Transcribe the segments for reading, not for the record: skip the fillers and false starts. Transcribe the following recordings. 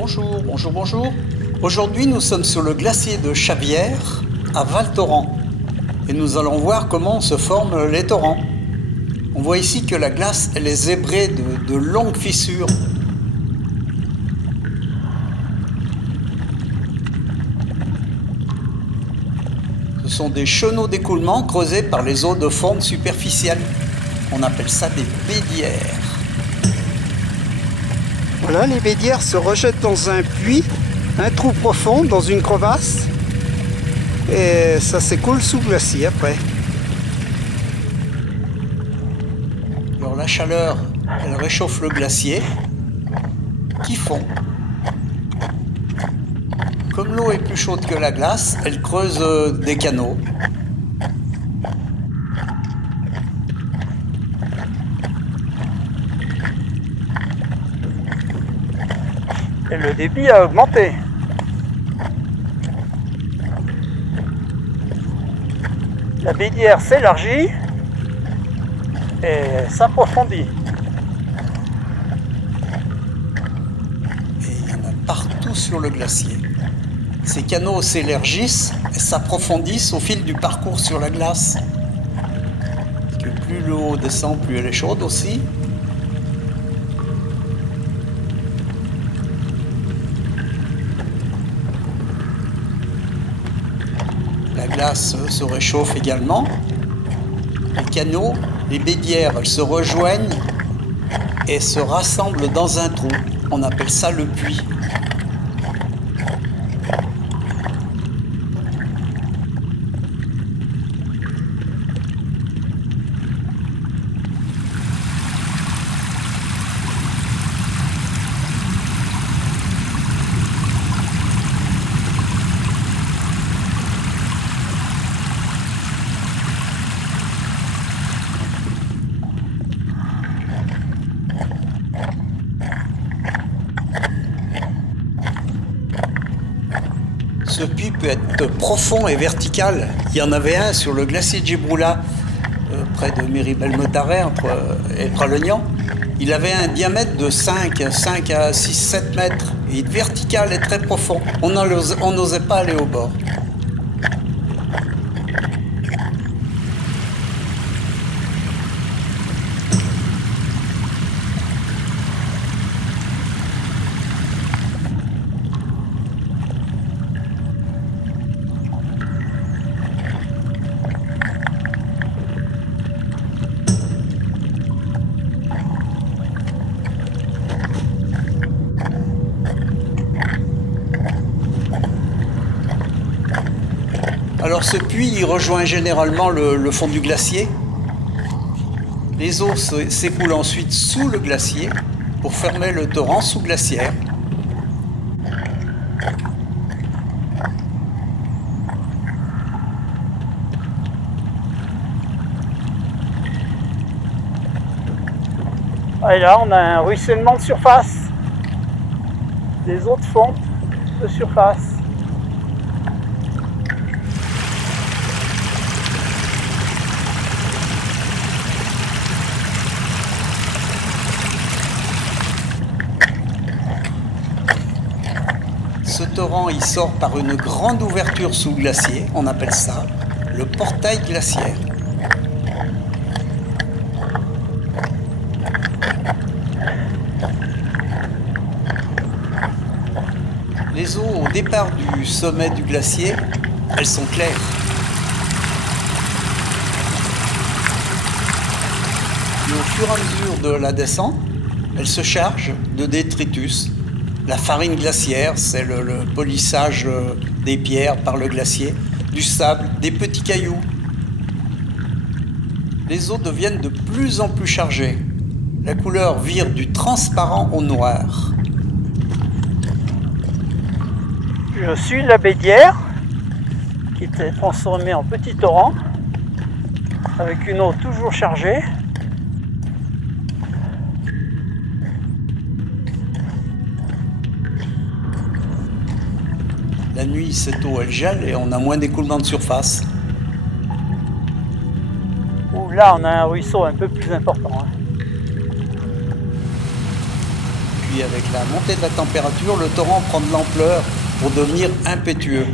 Bonjour, bonjour, bonjour. Aujourd'hui, nous sommes sur le glacier de Chavières, à Val Thorens. Et nous allons voir comment se forment les torrents. On voit ici que la glace, elle est zébrée de longues fissures. Ce sont des chenaux d'écoulement creusés par les eaux de fonte superficielles. On appelle ça des bédières. Voilà, les bédières se rejettent dans un puits, un trou profond, dans une crevasse. Et ça s'écoule sous glacier après. Alors la chaleur, elle réchauffe le glacier qui fond. Comme l'eau est plus chaude que la glace, elle creuse des canaux. Et le débit a augmenté. La bédière s'élargit et s'approfondit. Et il y en a partout sur le glacier. Ces canaux s'élargissent et s'approfondissent au fil du parcours sur la glace. Parce que plus l'eau descend, plus elle est chaude aussi. La glace se réchauffe également. Les canaux, les bédières, elles se rejoignent et se rassemblent dans un trou. On appelle ça le puits. Ce puits peut être profond et vertical. Il y en avait un sur le glacier de Gibroula, près de Méribel-Motaret, entre Pralognan. Il avait un diamètre de 5 à 6, 7 mètres. Il est vertical et très profond. On n'osait pas aller au bord. Alors ce puits, il rejoint généralement le fond du glacier. Les eaux s'écoulent ensuite sous le glacier pour fermer le torrent sous-glaciaire. Et là, on a un ruissellement de surface. Des eaux de fonte de surface. Ce torrent, il sort par une grande ouverture sous glacier. On appelle ça le portail glaciaire. Les eaux au départ du sommet du glacier, elles sont claires. Et au fur et à mesure de la descente, elles se chargent de détritus. La farine glaciaire, c'est le polissage des pierres par le glacier, du sable, des petits cailloux. Les eaux deviennent de plus en plus chargées. La couleur vire du transparent au noir. Je suis la bédière qui était transformée en petit torrent avec une eau toujours chargée. La nuit, cette eau, elle gèle et on a moins d'écoulement de surface. Où là, on a un ruisseau un peu plus important. Puis puis avec la montée de la température, le torrent prend de l'ampleur pour devenir impétueux.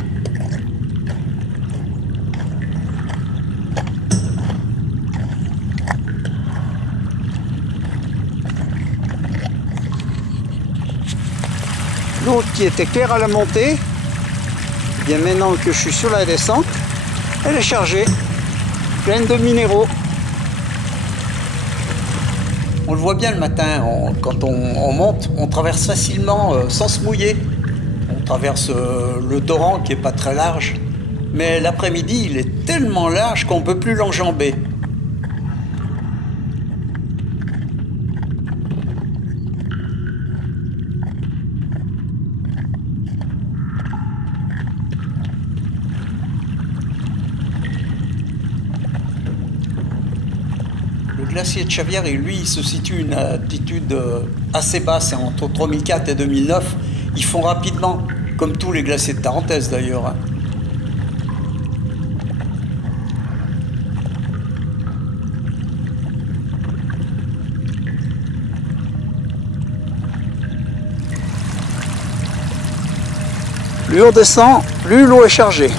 L'eau qui était claire à la montée, bien maintenant que je suis sur la descente, elle est chargée, pleine de minéraux. On le voit bien le matin, quand on monte, on traverse facilement sans se mouiller. On traverse le torrent qui n'est pas très large, mais l'après-midi il est tellement large qu'on ne peut plus l'enjamber. Le glacier de Chavière, lui, il se situe à une altitude assez basse, entre 3004 et 2009. Ils font rapidement, comme tous les glaciers de Tarentaise d'ailleurs. Plus on descend, plus l'eau est chargée.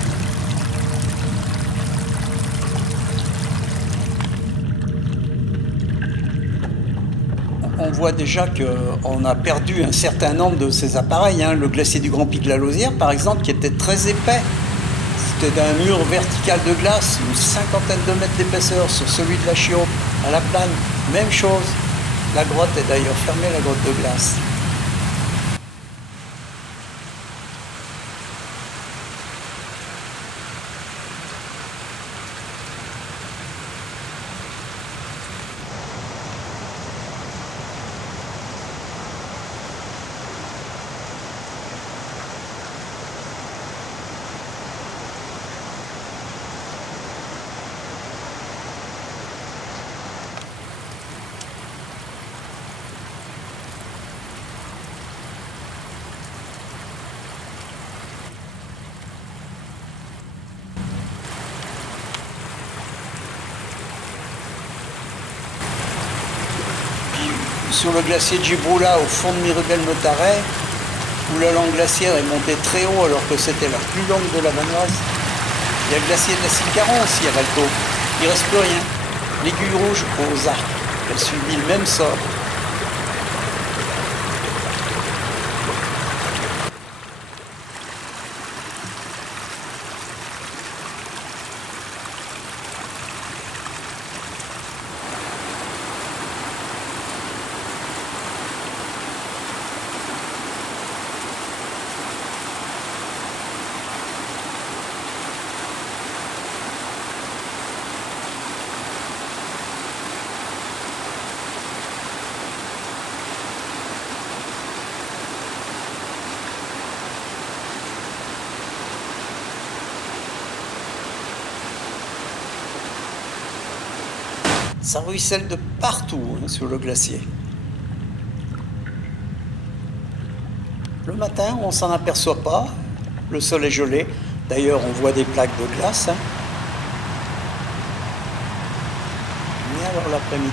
On voit déjà qu'on a perdu un certain nombre de ces appareils. Le glacier du Grand Pic de la Lausière, par exemple, qui était très épais. C'était d'un mur vertical de glace, une cinquantaine de mètres d'épaisseur. Sur celui de la Chiope, à la Plane, même chose. La grotte est d'ailleurs fermée, la grotte de glace. Sur le glacier de Gibroula, au fond de Miribel-Motaret, où la langue glaciaire est montée très haut alors que c'était la plus longue de la Vanoise. Il y a le glacier de la Cicaron aussi à Valto. Il ne reste plus rien. L'aiguille rouge aux arcs, elle subit le même sort. Ça ruisselle de partout sur le glacier. Le matin, on ne s'en aperçoit pas. Le sol est gelé. D'ailleurs, on voit des plaques de glace. Mais alors l'après-midi,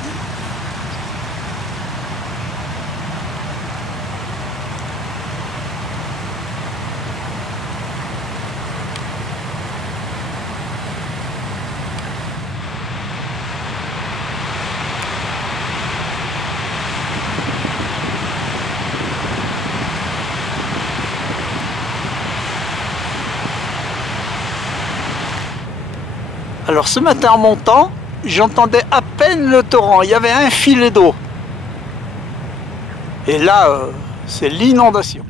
alors ce matin en montant, j'entendais à peine le torrent, il y avait un filet d'eau. Et là, c'est l'inondation.